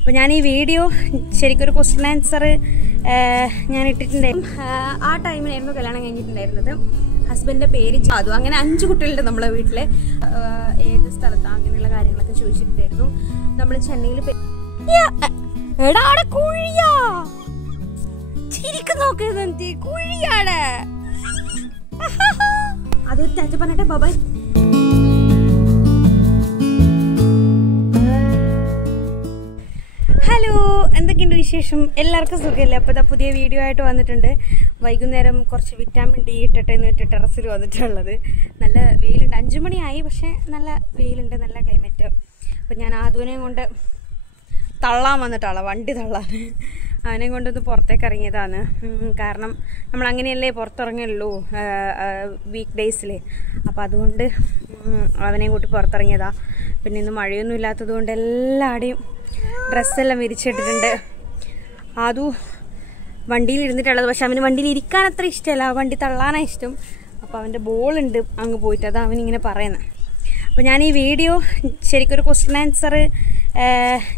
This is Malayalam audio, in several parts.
അപ്പോൾ ഞാൻ ഈ വീഡിയോ ശരിക്കും ഒരു ക്വസ്റ്റ്യൻ ആൻസർ ഞാൻ ഇട്ടിട്ടുണ്ടായിരുന്നു. ആ ടൈമിലായിരുന്നു കല്യാണം കഴിഞ്ഞിട്ടുണ്ടായിരുന്നത്. ഹസ്ബൻഡിൻ്റെ പേര് ജാതു. അങ്ങനെ 5 കുട്ടികളുണ്ട് നമ്മളെ വീട്ടിൽ. ഏത് സ്ഥലത്താണ് അങ്ങനെയുള്ള കാര്യങ്ങളൊക്കെ ചോദിച്ചിട്ടുണ്ടായിരുന്നു. നമ്മൾ ചെന്നൈയിൽ കുഴിയാണ് അത് ടാറ്റ പറഞ്ഞിട്ട് ബൈ. ഹലോ, എന്തൊക്കെയുണ്ട് വിശേഷം? എല്ലാവർക്കും സുഖമല്ലേ? അപ്പോൾ ഇതാ പുതിയ വീഡിയോ ആയിട്ട് വന്നിട്ടുണ്ട്. വൈകുന്നേരം കുറച്ച് വിറ്റാമിൻ ഡി ഇട്ടിട്ട് എന്നിട്ട് ടെറസിൽ വന്നിട്ടുള്ളത്. നല്ല വെയിലുണ്ട്. 5 മണിയായി, പക്ഷേ നല്ല വെയിലുണ്ട്, നല്ല ക്ലൈമറ്റ്. അപ്പോൾ ഞാൻ ആദുവിനെയും കൊണ്ട് തള്ളാൻ വന്നിട്ടാളാ, വണ്ടി തള്ളാൻ. അവനെയും കൊണ്ടൊന്ന് പുറത്തേക്ക് ഇറങ്ങിയതാണ്. കാരണം നമ്മൾ അങ്ങനെയല്ലേ പുറത്തിറങ്ങുള്ളൂ വീക്ക് ഡേയ്സിൽ. അപ്പോൾ അതുകൊണ്ട് അവനെയും കൂട്ടി പുറത്തിറങ്ങിയതാ. പിന്നെ ഇന്ന് മഴയൊന്നും ഇല്ലാത്തത് കൊണ്ട് എല്ലാവരുടെയും ഡ്രസ്സെല്ലാം വിരിച്ചിട്ടിട്ടുണ്ട്. ആദു വണ്ടിയിൽ ഇരുന്നിട്ടുള്ളത്, പക്ഷെ അവന് വണ്ടിയിൽ ഇരിക്കാൻ അത്ര ഇഷ്ടമല്ല, വണ്ടി തള്ളാനാണ് ഇഷ്ടം. അപ്പോൾ അവൻ്റെ ബോളുണ്ട് അങ്ങ് പോയിട്ട്, അതാണ് അവനിങ്ങനെ പറയുന്നത്. അപ്പോൾ ഞാൻ ഈ വീഡിയോ ശരിക്കും ഒരു ക്വസ്റ്റ്യൻ ആൻസർ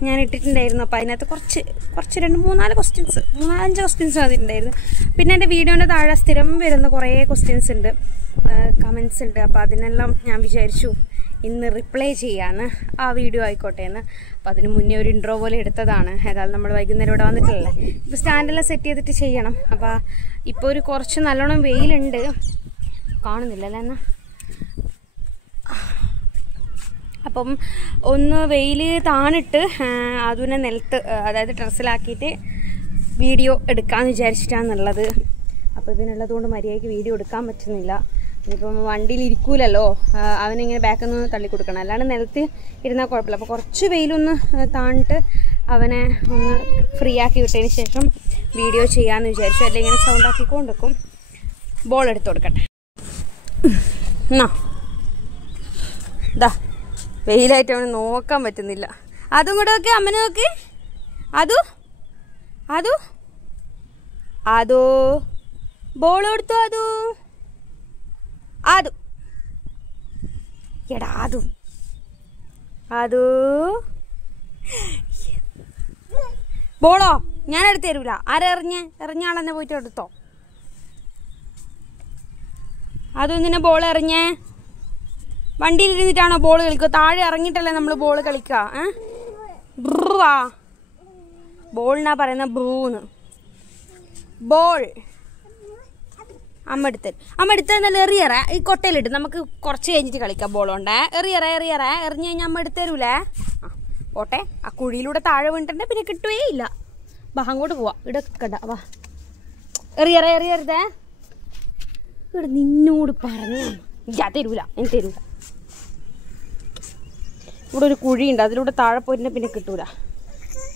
ഞാൻ ഇട്ടിട്ടുണ്ടായിരുന്നു. അപ്പോൾ അതിനകത്ത് കുറച്ച് 2-3-4 ക്വസ്റ്റ്യൻസ്, 4-5 ക്വസ്റ്റ്യൻസ് വന്നിട്ടുണ്ടായിരുന്നു. പിന്നെ എൻ്റെ വീഡിയോൻ്റെ താഴെ സ്ഥിരം വരുന്ന കുറേ ക്വസ്റ്റ്യൻസ് ഉണ്ട്, കമൻസ് ഉണ്ട്. അപ്പോൾ അതിനെല്ലാം ഞാൻ വിചാരിച്ചു ഇന്ന് റിപ്ലൈ ചെയ്യാന്ന്, ആ വീഡിയോ ആയിക്കോട്ടെ എന്ന്. അപ്പോൾ അതിന് മുന്നേ ഒരു ഇൻട്രോ പോലെ എടുത്തതാണ്. ഏതായാലും നമ്മൾ വൈകുന്നേരം ഇവിടെ വന്നിട്ടില്ലേ, ഇപ്പോൾ സ്റ്റാൻഡെല്ലാം സെറ്റ് ചെയ്തിട്ട് ചെയ്യണം. അപ്പോൾ ഇപ്പോൾ ഒരു കുറച്ച് നല്ലോണം വെയിലുണ്ട്, കാണുന്നില്ലല്ലോ എന്നാ. അപ്പം ഒന്ന് വെയിൽ താണിട്ട് അതിനെ നിലത്ത്, അതായത് ടെറസിലാക്കിയിട്ട് വീഡിയോ എടുക്കാമെന്ന് വിചാരിച്ചിട്ടാണുള്ളത്. അപ്പോൾ ഇതിനുള്ളത് കൊണ്ട് മര്യാദയ്ക്ക് വീഡിയോ എടുക്കാൻ പറ്റുന്നില്ല. ഇനിയിപ്പം വണ്ടിയിൽ ഇരിക്കൂലല്ലോ, അവനിങ്ങനെ ബാക്കിൽ നിന്ന് തള്ളിക്കൊടുക്കണം, അല്ലാണ്ട് നിലത്ത് ഇരുന്നാൽ കുഴപ്പമില്ല. അപ്പോൾ കുറച്ച് വെയിലൊന്ന് താണിട്ട് അവനെ ഒന്ന് ഫ്രീ ആക്കി വിട്ടതിന് ശേഷം വീഡിയോ ചെയ്യാമെന്ന് വിചാരിച്ചു. അല്ലെങ്കിൽ ഇങ്ങനെ സൗണ്ട് ആക്കിക്കൊണ്ടിരിക്കും. ബോൾ എടുത്ത് കൊടുക്കട്ടെ. എന്നാ ഇതാ വെയിലായിട്ട് അവന് നോക്കാൻ പറ്റുന്നില്ല. അതും കൂടെ നോക്ക്, അമ്മനെ നോക്ക്. അതോ ബോൾ കൊടുത്തു. എടാ അതോ ബോളോ ഞാൻ എടുത്ത് തരൂല. എറിഞ്ഞ ആളെന്നെ പോയിട്ട് എടുത്തോ. അതൊന്നിനെ ബോൾ എറിഞ്ഞേ. വണ്ടിയിൽ ഇരുന്നിട്ടാണോ ബോൾ കളിക്കുക? താഴെ ഇറങ്ങിയിട്ടല്ലേ നമ്മൾ ബോൾ കളിക്കുക. ബ്രൂവാ ബോളിനാ പറയുന്ന, ബ്രൂന്ന്. ബോൾ അമ്മ എടുത്ത് നല്ല എറിയറ ഈ കൊട്ടയിലിട്ട് നമുക്ക് കുറച്ച് കഴിഞ്ഞിട്ട് കളിക്കാം. ബോളുണ്ടേ എറിയറ എറിഞ്ഞു കഴിഞ്ഞാൽ അമ്മ എടുത്തരൂലേ. ഓട്ടെ, ആ കുഴിയിലൂടെ താഴെ വീണിട്ടുണ്ടെ പിന്നെ കിട്ടുവേ ഇല്ല. വാ അങ്ങോട്ട് പോവാ, ഇടക്കണ്ട. വാ എറിയരുതേ. ഇവിടെ നിന്നോട് പറഞ്ഞു തരൂല, ഞാൻ തരൂല. ഇവിടെ ഒരു കുഴിയുണ്ട്, അതിലൂടെ താഴെ പോയിട്ടുണ്ടെ പിന്നെ കിട്ടൂല.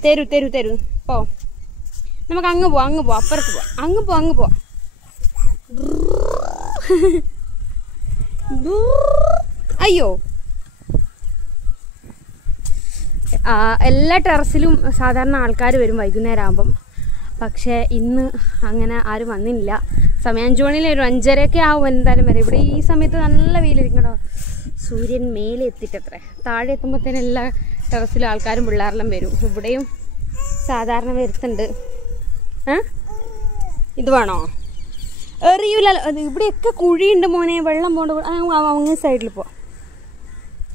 തരൂ പോ. നമുക്ക് അങ്ങ് പോവാം, അപ്പുറത്ത് പോവാം. അങ്ങ് പോവാം. അയ്യോ, എല്ലാ ടെറസിലും സാധാരണ ആൾക്കാർ വരും വൈകുന്നേരം ആകുമ്പം. പക്ഷേ ഇന്ന് അങ്ങനെ ആരും വന്നില്ല. സമയം 5 മണിയിൽ ഒരു 5:30 ആവും എന്തായാലും വരെ. ഇവിടെ ഈ സമയത്ത് നല്ല വെയിലിരിക്കണോ, സൂര്യൻ മേലെ എത്തിയിട്ടത്രേ. താഴെ എത്തുമ്പോഴത്തേനും എല്ലാ ടെറസിലും ആൾക്കാരും പിള്ളേരെല്ലാം വരും. ഇവിടെയും സാധാരണ വരുത്തുണ്ട്. ഇത് വേണോ? എറിയൂല. ഇവിടെയൊക്കെ കുഴിയുണ്ട് മോനെ, വെള്ളം പോകേണ്ട. അങ്ങ് സൈഡിൽ പോവാം.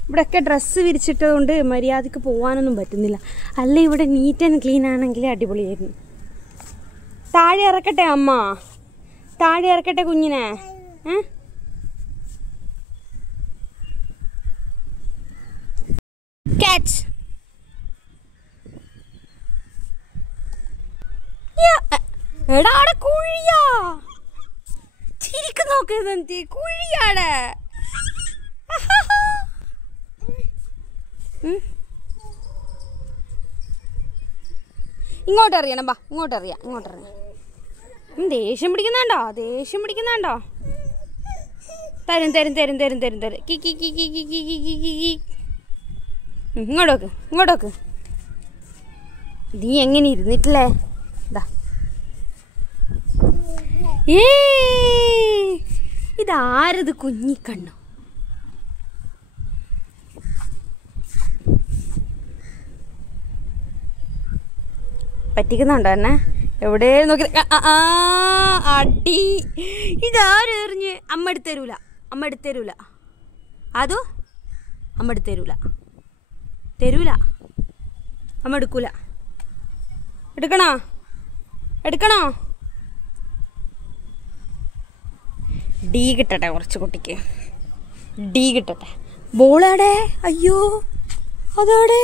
ഇവിടെയൊക്കെ ഡ്രസ്സ് വിരിച്ചിട്ടത് കൊണ്ട് മര്യാദക്ക് പോകാനൊന്നും പറ്റുന്നില്ല. അല്ല ഇവിടെ നീറ്റ് ആൻഡ് ക്ലീൻ ആണെങ്കിൽ അടിപൊളിയായിരുന്നു. താഴെ ഇറക്കട്ടെ അമ്മ, താഴെ ഇറക്കട്ടെ കുഞ്ഞിനെ. ക്യാച്ച്. എടാ അവിടെ കുഴിയാ, ചിരിക്ക് നോക്കുന്നത് കുഴിയാണ്. ഇങ്ങോട്ട് എറിയണം, ബാ ഇങ്ങോട്ട് എറിയാം. ദേഷ്യം പിടിക്കുന്നുണ്ടോ? തരും. ഇങ്ങോട്ടോക്ക്. നീ എങ്ങനെ ഇരുന്നിട്ടില്ലേ? ഇതാരത് കുഞ്ഞിക്കണ്ണു? പറ്റിക്കുന്നുണ്ടോ എന്നെ? എവിടെ നോക്കി അടി. ഇതാരും എറിഞ്ഞ് അമ്മ എടുത്തരൂല, അമ്മ എടുത്തരൂല. അതോ അമ്മ എടുത്തരൂല, തരൂല, അമ്മ എടുക്കൂല. എടുക്കണോ? എടുക്കണോ? ഡി കിട്ടട്ടെ കുറച്ച് കുട്ടിക്ക്, ഡി കിട്ടട്ടെ. ബോളാടെ, അയ്യോ അതോടെ.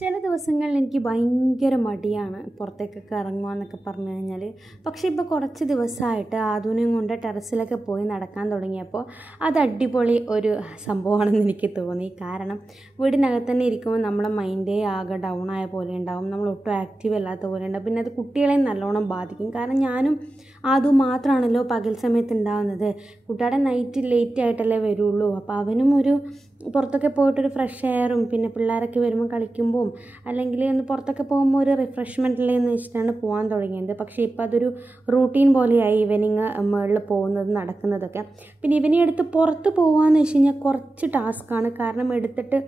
ചില ദിവസങ്ങളിൽ എനിക്ക് ഭയങ്കര മടിയാണ് പുറത്തേക്കൊക്കെ ഇറങ്ങുക എന്നൊക്കെ പറഞ്ഞു കഴിഞ്ഞാൽ. പക്ഷേ ഇപ്പോൾ കുറച്ച് ദിവസമായിട്ട് ആദൂനെയും കൊണ്ട് ടെറസിലൊക്കെ പോയി നടക്കാൻ തുടങ്ങിയപ്പോൾ അത് അടിപൊളി ഒരു സംഭവമാണെന്ന് എനിക്ക് തോന്നി. കാരണം വീടിനകത്ത് തന്നെ ഇരിക്കുമ്പോൾ നമ്മളെ മൈൻഡേ ആകെ ഡൗൺ ആയ പോലെ ഉണ്ടാവും, നമ്മൾ ഒട്ടും ആക്റ്റീവ് അല്ലാത്ത പോലെ ഉണ്ടാവും. പിന്നെ അത് കുട്ടികളെയും നല്ലോണം ബാധിക്കും. കാരണം ഞാനും ആദു മാത്രമാണല്ലോ പകൽ സമയത്ത് ഉണ്ടാകുന്നത്. കുട്ടിയുടെ നൈറ്റ് ലേറ്റ് ആയിട്ടല്ലേ വരുള്ളൂ. അപ്പോൾ അവനും ഒരു പുറത്തൊക്കെ പോയിട്ടൊരു ഫ്രഷ് എയറും പിന്നെ പിള്ളേരൊക്കെ വരുമ്പോൾ കളിക്കുമ്പോൾ അല്ലെങ്കിൽ ഒന്ന് പുറത്തൊക്കെ പോകുമ്പോൾ ഒരു റിഫ്രഷ്മെൻറ്റിലെ എന്ന് വെച്ചിട്ടാണ് പോകാൻ തുടങ്ങിയത്. പക്ഷേ ഇപ്പോൾ അതൊരു റൂട്ടീൻ പോലെയായി ഈവനിങ് മുകളിൽ പോകുന്നത് നടക്കുന്നതൊക്കെ. പിന്നെ ഇവനെ എടുത്ത് പുറത്ത് പോകാമെന്ന് വെച്ച് കഴിഞ്ഞാൽ കുറച്ച് ടാസ്ക്കാണ്. കാരണം എടുത്തിട്ട്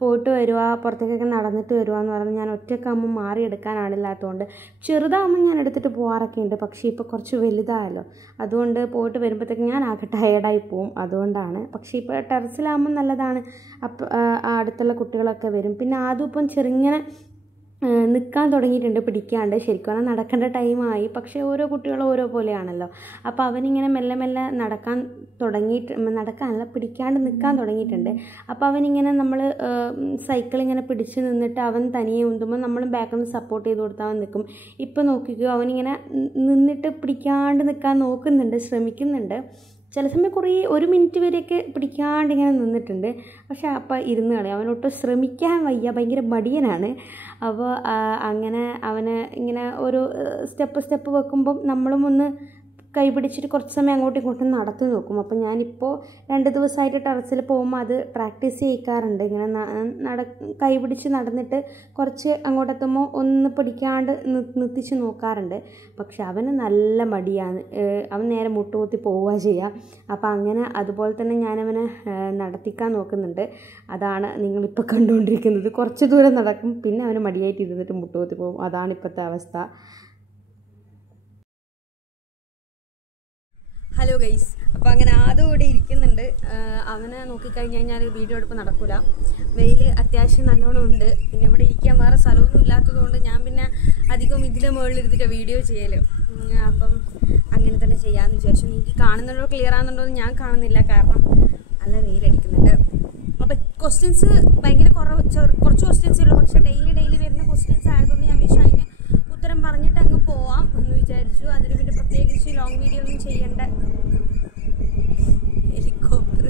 പോയിട്ട് വരിക, പുറത്തേക്കൊക്കെ നടന്നിട്ട് വരിക എന്ന് പറഞ്ഞാൽ ഞാൻ ഒറ്റയ്ക്കാകുമ്പോൾ മാറിയെടുക്കാൻ ആളില്ലാത്തതുകൊണ്ട് ചെറുതാകുമ്പോൾ ഞാൻ എടുത്തിട്ട് പോകാറൊക്കെ ഉണ്ട്. പക്ഷേ ഇപ്പോൾ കുറച്ച് വലുതായല്ലോ, അതുകൊണ്ട് പോയിട്ട് വരുമ്പോഴത്തേക്ക് ഞാൻ ആകെ ടയേർഡായി പോവും. അതുകൊണ്ടാണ്. പക്ഷേ ഇപ്പോൾ ടെറസിലാകുമ്പോൾ നല്ലതാണ്. അപ്പോൾ അടുത്തുള്ള കുട്ടികളൊക്കെ വരും. പിന്നെ ആദ്യം ഇപ്പം ചെറുങ്ങനെ നിൽക്കാൻ തുടങ്ങിയിട്ടുണ്ട്, പിടിക്കാണ്ട്. ശരിക്കും പറഞ്ഞാൽ നടക്കേണ്ട ടൈമായി. പക്ഷേ ഓരോ കുട്ടികളും ഓരോ പോലെയാണല്ലോ. അപ്പോൾ അവനിങ്ങനെ മെല്ലെ മെല്ലെ നടക്കാൻ നടക്കാനല്ല, പിടിക്കാണ്ട് നിൽക്കാൻ തുടങ്ങിയിട്ടുണ്ട്. അപ്പോൾ അവനിങ്ങനെ നമ്മൾ സൈക്കിളിങ്ങനെ പിടിച്ച് നിന്നിട്ട് അവൻ തനിയെ ഉന്തുമ്പോൾ നമ്മളും ബാക്കിൽ നിന്ന് സപ്പോർട്ട് ചെയ്ത് കൊടുത്താൽ അവൻ നിൽക്കും. ഇപ്പോൾ നോക്കിക്കോ, അവനിങ്ങനെ നിന്നിട്ട് പിടിക്കാണ്ട് നിൽക്കാൻ നോക്കുന്നുണ്ട്, ശ്രമിക്കുന്നുണ്ട്. ചില സമയം കുറേ 1 മിനിറ്റ് വരെയൊക്കെ പിടിക്കാണ്ട് ഇങ്ങനെ നിന്നിട്ടുണ്ട്. പക്ഷേ അപ്പം ഇരുന്ന് കളയും. അവനൊട്ടും ശ്രമിക്കാൻ വയ്യ, ഭയങ്കര മടിയനാണ്. അപ്പോൾ അങ്ങനെ അവന് ഇങ്ങനെ ഒരു സ്റ്റെപ്പ് വെക്കുമ്പം നമ്മളും ഒന്ന് കൈ പിടിച്ചിട്ട് കുറച്ച് സമയം അങ്ങോട്ടും ഇങ്ങോട്ടും നടത്തി നോക്കും. അപ്പോൾ ഞാനിപ്പോൾ 2 ദിവസമായിട്ട് ടെറസിൽ പോകുമ്പോൾ അത് പ്രാക്ടീസ് ചെയ്യിക്കാറുണ്ട്. ഇങ്ങനെ കൈ പിടിച്ച് നടന്നിട്ട് കുറച്ച് അങ്ങോട്ടെത്തുമ്പോൾ ഒന്ന് പിടിക്കാണ്ട് നിർത്തിച്ച് നോക്കാറുണ്ട്. പക്ഷെ അവന് നല്ല മടിയാണ്, അവൻ നേരെ മുട്ടുകുത്തി പോവുക ചെയ്യുക. അപ്പോൾ അങ്ങനെ അതുപോലെ തന്നെ ഞാനവനെ നടത്തിക്കാൻ നോക്കുന്നുണ്ട്. അതാണ് നിങ്ങളിപ്പോൾ കണ്ടുകൊണ്ടിരിക്കുന്നത്. കുറച്ച് ദൂരം നടക്കും, പിന്നെ അവന് മടിയായിട്ട് ഇരുന്നിട്ട് മുട്ടുകുത്തി പോകും. അതാണ് ഇപ്പോഴത്തെ അവസ്ഥ. ഹലോ ഗൈസ്, അപ്പോൾ അങ്ങനെ ആദ്യം ഇവിടെ ഇരിക്കുന്നുണ്ട്. അവനെ നോക്കിക്കഴിഞ്ഞ് കഴിഞ്ഞാൽ വീഡിയോ എടുപ്പ് നടക്കില്ല. വെയിൽ അത്യാവശ്യം നല്ലോണം ഉണ്ട്. പിന്നെ ഇവിടെ ഇരിക്കാൻ വേറെ സ്ഥലമൊന്നും ഇല്ലാത്തതുകൊണ്ട് ഞാൻ പിന്നെ അധികം ഇതിൻ്റെ മുകളിലിരുന്നിട്ട് വീഡിയോ ചെയ്യൽ. അപ്പം അങ്ങനെ തന്നെ ചെയ്യാമെന്ന് വിചാരിച്ചു. എനിക്ക് കാണുന്നുണ്ടോ ക്ലിയർ ആകുന്നുണ്ടോ എന്ന് ഞാൻ കാണുന്നില്ല, കാരണം നല്ല വെയിലടിക്കുന്നുണ്ട്. അപ്പോൾ ക്വസ്റ്റ്യൻസ് ഭയങ്കര കുറച്ച് ക്വസ്റ്റ്യൻസേ ഉള്ളൂ. പക്ഷേ ഡെയിലി വരുന്ന ക്വസ്റ്റ്യൻസ് ആയതുകൊണ്ട് ഞാൻ വിചാരിച്ചു അതിന് ഉത്തരം പറഞ്ഞിട്ട് അങ്ങ് പോവാം എന്ന് വിചാരിച്ചു. അതിന് പിന്നെ പ്രത്യേകിച്ച് ലോങ് വീഡിയോ ഒന്നും ചെയ്യണ്ട. ഹെലികോപ്റ്റർ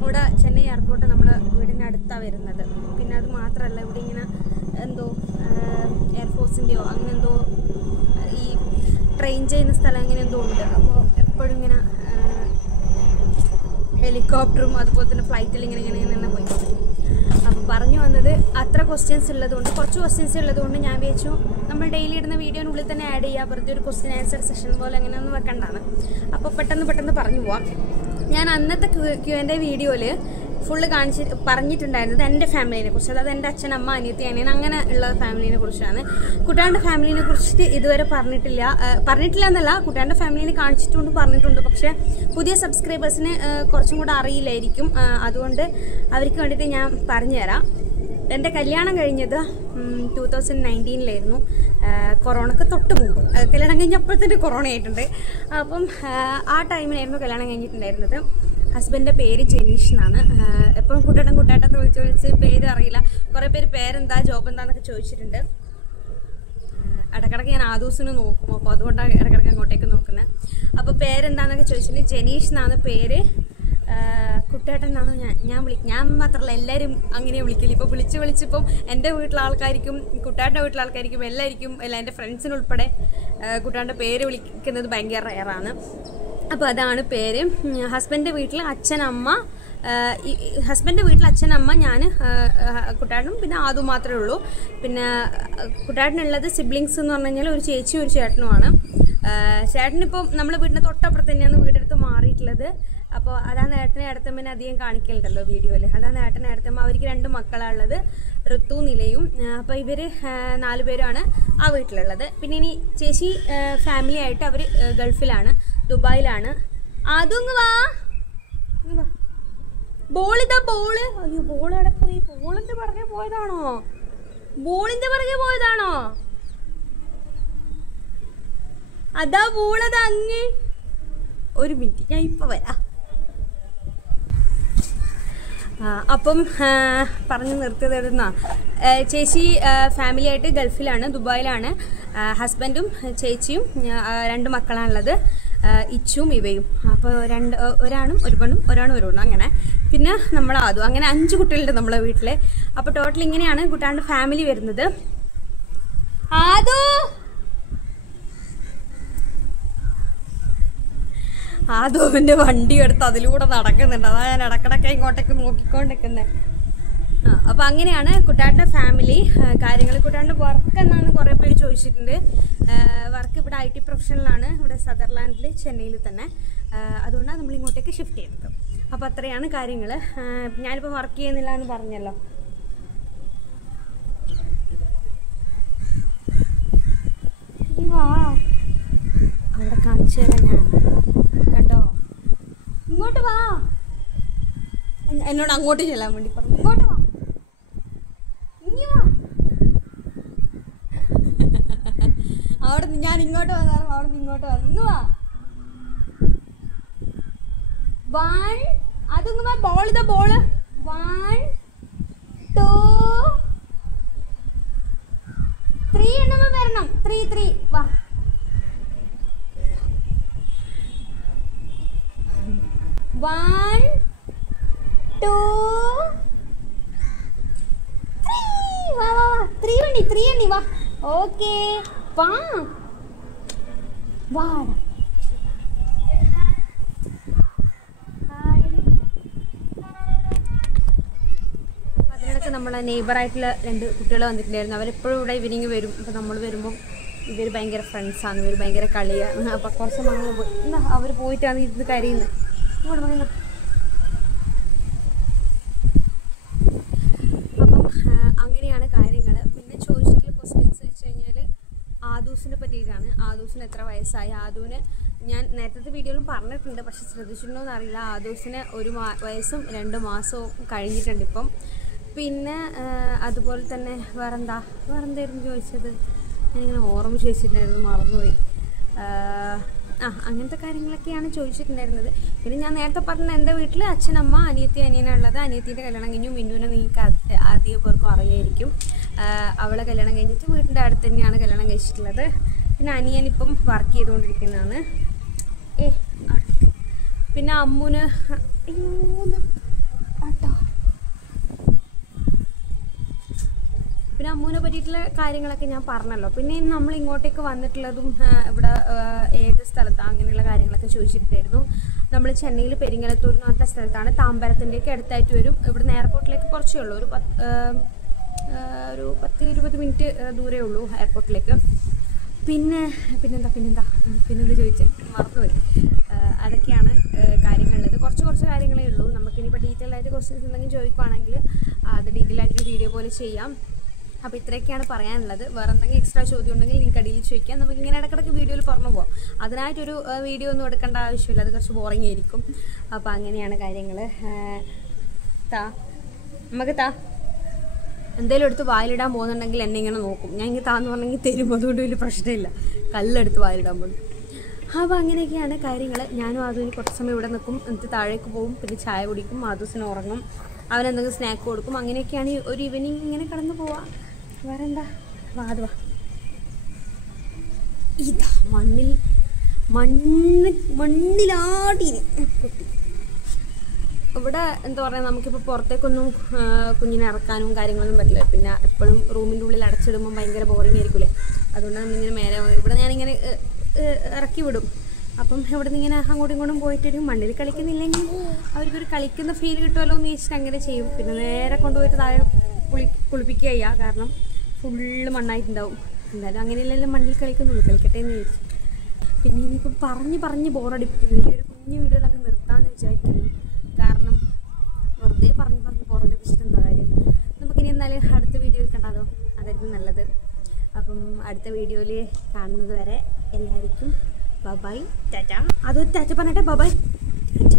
ഇവിടെ ചെന്നൈ എയർപോർട്ട് നമ്മുടെ വീടിനടുത്താണ് വരുന്നത്. പിന്നെ അത് മാത്രമല്ല, ഇവിടെ ഇങ്ങനെ എന്തോ എയർഫോഴ്സിൻ്റെയോ അങ്ങനെ എന്തോ ഈ ട്രെയിൻ ചെയ്യുന്ന സ്ഥലം അങ്ങനെ എന്തോ ഉണ്ട്. അപ്പോൾ എപ്പോഴും ഇങ്ങനെ ഹെലികോപ്റ്ററും അതുപോലെ തന്നെ ഫ്ലൈറ്റിൽ ഇങ്ങനെ പോയിക്കൊണ്ടിരിക്കും. അപ്പോൾ പറഞ്ഞു വന്നത് അത്ര ക്വസ്റ്റ്യൻസ് ഉള്ളതുകൊണ്ട്, കുറച്ച് ക്വസ്റ്റ്യൻസ് ഉള്ളതുകൊണ്ട് ഞാൻ വിചാരിച്ചു നമ്മൾ ഡെയിലി ഇടുന്ന വീഡിയോനുള്ളിൽ തന്നെ ആഡ് ചെയ്യുക. വെറുതെ ഒരു ക്വസ്റ്റ്യൻ ആൻസർ സെഷൻ പോലെ അങ്ങനെയൊന്നും വെക്കണ്ടാണ്. അപ്പോൾ പെട്ടെന്ന് പറഞ്ഞു പോവാം. ഞാൻ അന്നത്തെ Q&A വീഡിയോയിൽ ഫുള്ള് പറഞ്ഞിട്ടുണ്ടായിരുന്നത് എൻ്റെ ഫാമിലിനെ കുറിച്ച്, അതായത് എൻ്റെ അച്ഛൻ, അമ്മ, അനിയത്തി, അനിയൻ അങ്ങനെ ഉള്ള ഫാമിലിനെ കുറിച്ചാണ്. കുട്ടാൻ്റെ ഫാമിലിനെ കുറിച്ചിട്ട് ഇതുവരെ പറഞ്ഞിട്ടില്ല എന്നല്ല, കുട്ടാൻ്റെ ഫാമിലിനെ കാണിച്ചിട്ടുണ്ട്, പറഞ്ഞിട്ടുണ്ട്. പക്ഷേ പുതിയ സബ്സ്ക്രൈബേഴ്സിന് കുറച്ചും കൂടെ അറിയില്ലായിരിക്കും. അതുകൊണ്ട് അവർക്ക് വേണ്ടിയിട്ട് ഞാൻ പറഞ്ഞുതരാം. എൻ്റെ കല്യാണം കഴിഞ്ഞത് 2019 കൊറോണക്ക് തൊട്ട് മുമ്പ്. കല്യാണം കഴിഞ്ഞപ്പോൾ തന്നെ കൊറോണ ആയിട്ടുണ്ട്. അപ്പം ആ ടൈമിലായിരുന്നു കല്യാണം കഴിഞ്ഞിട്ടുണ്ടായിരുന്നത്. ഹസ്ബൻഡിൻ്റെ പേര് ജനീഷ് എന്നാണ്. എപ്പോഴും കുട്ടേട്ടൻ വിളിച്ച് പേര് അറിയില്ല. കുറേ പേര് പേരെന്താ, ജോബ് എന്താന്നൊക്കെ ചോദിച്ചിട്ടുണ്ട്. ഇടയ്ക്കിടയ്ക്ക് ഞാൻ ആദൂസിന് നോക്കും, അപ്പോൾ അതുകൊണ്ടാണ് ഇടയ്ക്കിടയ്ക്ക് അങ്ങോട്ടേക്ക് നോക്കുന്നത്. അപ്പോൾ പേരെന്താന്നൊക്കെ ചോദിച്ചിട്ട് ജനീഷ് എന്നാണ് പേര്. കുട്ടേട്ടൻ എന്നാണ് ഞാൻ മാത്രമല്ല എല്ലാവരും അങ്ങനെ വിളിക്കില്ല. ഇപ്പോൾ വിളിച്ചിപ്പം എൻ്റെ വീട്ടിലെ ആൾക്കാർക്കും കുട്ടേട്ടൻ്റെ വീട്ടിലെ ആൾക്കാർക്കും എല്ലാവർക്കും എൻ്റെ ഫ്രണ്ട്സിനുൾപ്പെടെ കുട്ടേട്ടൻ്റെ പേര് വിളിക്കുന്നത് ഭയങ്കര റെയറാണ്. അപ്പോൾ അതാണ് പേര്. ഹസ്ബൻഡിൻ്റെ വീട്ടിൽ അച്ഛൻ, അമ്മ, ഞാൻ, കുട്ടേട്ടനും പിന്നെ ആദു മാത്രമേ ഉള്ളൂ. പിന്നെ കുട്ടേട്ടനുള്ളത് സിബ്ലിങ്സ് എന്ന് പറഞ്ഞു കഴിഞ്ഞാൽ ഒരു ചേച്ചിയും ഒരു ചേട്ടനുമാണ്. ചേട്ടനിപ്പം നമ്മുടെ വീടിൻ്റെ തൊട്ടപ്പുറത്ത് തന്നെയാണ് വീടെടുത്ത് മാറിയിട്ടുള്ളത്. അപ്പോൾ അതാണ് ഏട്ടനെ ഏട്ടത്തമ്മേനെ അധികം കാണിക്കലുണ്ടല്ലോ വീഡിയോയിൽ. അതാണ് ഏട്ടനെ ഏട്ടത്തമ്മ. അവർക്ക് 2 മക്കളാണുള്ളത്, ഋതു നിലയും. അപ്പോൾ ഇവർ 4 പേരാണ് ആ വീട്ടിലുള്ളത്. പിന്നെ ഇനി ചേച്ചി ഫാമിലി ആയിട്ട് അവർ ഗൾഫിലാണ്, ദുബായിലാണ്. അതുങ്ങ് വാ, ബോളിതാ ബോള്. അയ്യോ ബോൾ എവിടെ പോയി? ബോളിന്റെ പുറകെ പോയതാണോ? ബോളിന്റെ പുറകെ പോയതാണോ? അതാ ബോളതാ അങ്ങ്. ഒരു മിനിറ്റ്, ഞാൻ ഇപ്പൊ വരാം. അപ്പം പറഞ്ഞു നിർത്തിയത് എവിടുന്നാ? ചേച്ചി ഫാമിലി ആയിട്ട് ഗൾഫിലാണ്, ദുബായിലാണ്. ഹസ്ബൻഡും ചേച്ചിയും 2 മക്കളാണുള്ളത്, ഇച്ചും ഇവയും. അപ്പോൾ ഒരാണും ഒരു പെണ്ണും, ഒരാണും ഒരു പെണ്ണും, അങ്ങനെ. പിന്നെ നമ്മളാതും, അങ്ങനെ 5 കുട്ടികളുണ്ട് നമ്മളെ വീട്ടിൽ. അപ്പോൾ ടോട്ടൽ ഇങ്ങനെയാണ് കുട്ടാണ്ട് ഫാമിലി വരുന്നത്. ആദോവിന്റെ വണ്ടി എടുത്ത് അതിലൂടെ നടക്കുന്നുണ്ട്. അതാ ഞാൻ ഇടക്കിടക്ക് ഇങ്ങോട്ടേക്ക് നോക്കിക്കൊണ്ടിരിക്കുന്നത്. അപ്പൊ അങ്ങനെയാണ് കുട്ടാന്റെ ഫാമിലി കാര്യങ്ങൾ. കുട്ടാന്റെ വർക്ക് എന്നാണ് കുറെ പേര് ചോദിച്ചിട്ടുണ്ട്. വർക്ക് ഇവിടെ IT പ്രൊഫഷണലാണ്, ഇവിടെ സദർലാൻഡിൽ, ചെന്നൈയിൽ തന്നെ. അതുകൊണ്ടാണ് നമ്മൾ ഇങ്ങോട്ടേക്ക് ഷിഫ്റ്റ് ചെയ്തത്. അപ്പൊ അത്രയാണ് കാര്യങ്ങൾ. ഞാനിപ്പോൾ വർക്ക് ചെയ്യുന്നില്ല എന്ന് പറഞ്ഞല്ലോ. അവിടെ കാണിച്ചു തരാം ഞാൻ. കണ്ടോ? ഇങ്ങോട്ട് വാ. എന്നോട് അങ്ങോട്ട് ചെല്ലാൻ വേണ്ടി പറഞ്ഞു. ഇങ്ങോട്ട് വാ, ഇനി വാ. അവിടെ നിന്ന് ഞാൻ ഇങ്ങോട്ട് വന്നാലും അവിടെ നിന്ന് ഇങ്ങോട്ട് വന്നു. വാ. 1 അതൊന്ന് ബോൾ, ഇതാ ബോള്. 1 2 3 എണ്ണുമ്പോ വരണം. 3 വാ. 1 2 3 വാ വാ വാ. 3 എണ്ണി വാ. ഓക്കേ വാ വാ. അതിനിടയ്ക്ക് നമ്മളെ നെയ്ബറായിട്ടുള്ള 2 കുട്ടികൾ വന്നിട്ടുണ്ടായിരുന്നു. അവരെപ്പോഴും ഇവിടെ ഈവനിങ് വരും. അപ്പോൾ നമ്മൾ വരുമ്പം ഇവർ ഭയങ്കര ഫ്രണ്ട്സാണ്, ഇവർ ഭയങ്കര കളിയാണ്. അപ്പോൾ കുറച്ച് നമ്മൾ പോയി എന്താ അവർ പോയിട്ടാണ് ഇരുന്ന് കരയുന്നത്. ഇങ്ങോട്ട് പറയുന്നത്. അപ്പം അങ്ങനെയാണ് കാര്യങ്ങൾ. പിന്നെ ചോദിച്ചിട്ടുള്ള ക്വസ്റ്റ്യൻസ് വെച്ച് കഴിഞ്ഞാൽ ആദൂസിനെ പറ്റിയിട്ടാണ്. ആദൂസിന് എത്ര വയസ്സായി? ആദൂന് ഞാൻ നേരത്തെ വീഡിയോയിലും പറഞ്ഞിട്ടുണ്ട്, പക്ഷെ ശ്രദ്ധിച്ചിട്ടുണ്ടോ എന്നറിയില്ല. ആദൂസിന് 1 വയസ്സും 2 മാസവും കഴിഞ്ഞിട്ടുണ്ട് ഇപ്പം. പിന്നെ അതുപോലെ തന്നെ വേറെന്തായിരുന്നു ചോദിച്ചത്? ഞാനിങ്ങനെ ഓർമ്മ ചോദിച്ചിട്ടുണ്ടായിരുന്നു, മറന്നുപോയി. അങ്ങനത്തെ കാര്യങ്ങളൊക്കെയാണ് ചോദിച്ചിട്ടുണ്ടായിരുന്നത്. പിന്നെ ഞാൻ നേരത്തെ പറഞ്ഞ എൻ്റെ വീട്ടിൽ അച്ഛനമ്മ, അനിയത്തി, അനിയനുള്ളത്. അനിയത്തിൻ്റെ കല്യാണം കഴിഞ്ഞു. മിന്നുവിനെ നിങ്ങൾക്ക് അധികം പേർക്കും അറിയായിരിക്കും. അവളെ കല്യാണം കഴിഞ്ഞിട്ട് വീടിൻ്റെ അടുത്ത് തന്നെയാണ് കല്യാണം കഴിച്ചിട്ടുള്ളത്. പിന്നെ അനിയനിപ്പം വർക്ക് ചെയ്തുകൊണ്ടിരിക്കുന്നതാണ്. പിന്നെ അമ്മുന് പിന്നെ അമ്മൂനെ പറ്റിയിട്ടുള്ള കാര്യങ്ങളൊക്കെ ഞാൻ പറഞ്ഞല്ലോ. പിന്നെ നമ്മൾ ഇങ്ങോട്ടേക്ക് വന്നിട്ടുള്ളതും ഇവിടെ ഏത് സ്ഥലത്താണ് അങ്ങനെയുള്ള കാര്യങ്ങളൊക്കെ ചോദിച്ചിട്ടുണ്ടായിരുന്നു. നമ്മൾ ചെന്നൈയിൽ പെരിങ്ങലത്തൂർ എന്ന് പറഞ്ഞ സ്ഥലത്താണ്. താമ്പരത്തിൻ്റെയൊക്കെ അടുത്തായിട്ട് വരും. ഇവിടുന്ന് എയർപോർട്ടിലേക്ക് കുറച്ചേ ഉള്ളൂ, ഒരു 10-20 മിനിറ്റ് ദൂരേ ഉള്ളൂ എയർപോർട്ടിലേക്ക്. പിന്നെന്താ ചോദിച്ചത്, മറന്നുപോയി. അതൊക്കെയാണ് കാര്യങ്ങളുള്ളത്. കുറച്ച് കാര്യങ്ങളേ ഉള്ളൂ. നമുക്കിനിപ്പോൾ ഡീറ്റെയിൽ ആയിട്ട് ക്വസ്റ്റ്യൻസ് എന്തെങ്കിലും ചോദിക്കുകയാണെങ്കിൽ അത് ഡീറ്റെയിൽ ആയിട്ട് വീഡിയോ പോലെ ചെയ്യാം. അപ്പോൾ ഇത്രയൊക്കെയാണ് പറയാനുള്ളത്. വേറെ എന്തെങ്കിലും എക്സ്ട്രാ ചോദ്യം ഉണ്ടെങ്കിൽ നിങ്ങൾക്ക് അടിയിൽ ചോദിക്കാം. നമുക്കിങ്ങനെ ഇടയ്ക്കിടയ്ക്ക് വീഡിയോയിൽ പറഞ്ഞു പോകാം. അതിനായിട്ടൊരു വീഡിയോ ഒന്നും എടുക്കേണ്ട ആവശ്യമില്ല, അത് കുറച്ച് ബോറിംഗ് ആയിരിക്കും. അപ്പോൾ അങ്ങനെയാണ് കാര്യങ്ങൾ. നമുക്ക് എന്തെങ്കിലും എടുത്ത് വായിലിടാൻ പോകുന്നുണ്ടെങ്കിൽ എന്നെ ഇങ്ങനെ നോക്കും. ഞാൻ ഇങ്ങനെ താന്ന് പറഞ്ഞെങ്കിൽ തരും, അതുകൊണ്ട് വലിയ പ്രശ്നമില്ല. കല്ലെടുത്ത് വായിലിടാൻ പോകും. അപ്പോൾ അങ്ങനെയൊക്കെയാണ് കാര്യങ്ങൾ. ഞാനും ആദൂന് കുറച്ച് സമയം ഇവിടെ നിൽക്കും, എന്നിട്ട് താഴേക്ക് പോകും, പിന്നെ ചായ കുടിക്കും, ആദൂസിന് ഉറങ്ങും, അവനെന്തെങ്കിലും സ്നാക്ക് കൊടുക്കും. അങ്ങനെയൊക്കെയാണ് ഒരു ഈവനിങ് ഇങ്ങനെ കടന്നു പോവാം. വേറെ എന്താ? വാതുവാ. ഇതാ മണ്ണിലാടി കുട്ടി. ഇവിടെ എന്താ പറയുക, നമുക്കിപ്പോൾ പുറത്തേക്കൊന്നും കുഞ്ഞിനെ ഇറക്കാനും കാര്യങ്ങളൊന്നും പറ്റില്ല. പിന്നെ എപ്പോഴും റൂമിൻ്റെ ഉള്ളിൽ അടച്ചിടുമ്പോൾ ഭയങ്കര ബോറിംഗ് ആയിരിക്കില്ലേ. അതുകൊണ്ട് നമ്മളിങ്ങനെ മേലെ ഇവിടെ ഞാനിങ്ങനെ ഇറക്കി വിടും. അപ്പം ഇവിടെ നിന്ന് ഇങ്ങനെ അങ്ങോട്ടും ഇങ്ങോട്ടും പോയിട്ടൊരു മണ്ണിൽ കളിക്കുന്നില്ലെങ്കിൽ അവർക്കൊരു കളിക്കുന്ന ഫീൽ കിട്ടുമല്ലോ എന്ന് ചോദിച്ചിട്ട് അങ്ങനെ ചെയ്യും. പിന്നെ നേരെ കൊണ്ടുപോയിട്ട് താഴെ കുളിപ്പിക്കുക ചെയ്യുക, കാരണം ഫുള്ള് മണ്ണായിട്ടുണ്ടാവും. എന്തായാലും അങ്ങനെയല്ലെല്ലാം മണ്ണിൽ കളിക്കുന്നുള്ളൂ, കളിക്കട്ടെ എന്ന് ചോദിച്ചു. പിന്നെ ഇനിയിപ്പം പറഞ്ഞ് ബോറടിപ്പിക്കുന്നത് ഈ ഒരു കുഞ്ഞു വീഡിയോയിൽ അങ്ങ് നിർത്തി. നിർത്താമെന്ന് വിചാരിക്കുന്നു. കാരണം വെറുതെ പറഞ്ഞ് ബോറടിപ്പിച്ചിട്ട് എന്താ കാര്യം. നമുക്കിനി എന്നാലും അടുത്ത വീഡിയോയിൽ കണ്ടാലോ, അതായിരിക്കും നല്ലത്. അപ്പം അടുത്ത വീഡിയോയിൽ കാണുന്നത് വരെ എല്ലാവർക്കും ബൈ ടാറ്റ. അതൊരു ടാറ്റ പറഞ്ഞിട്ട് ബൈ ടാറ്റ.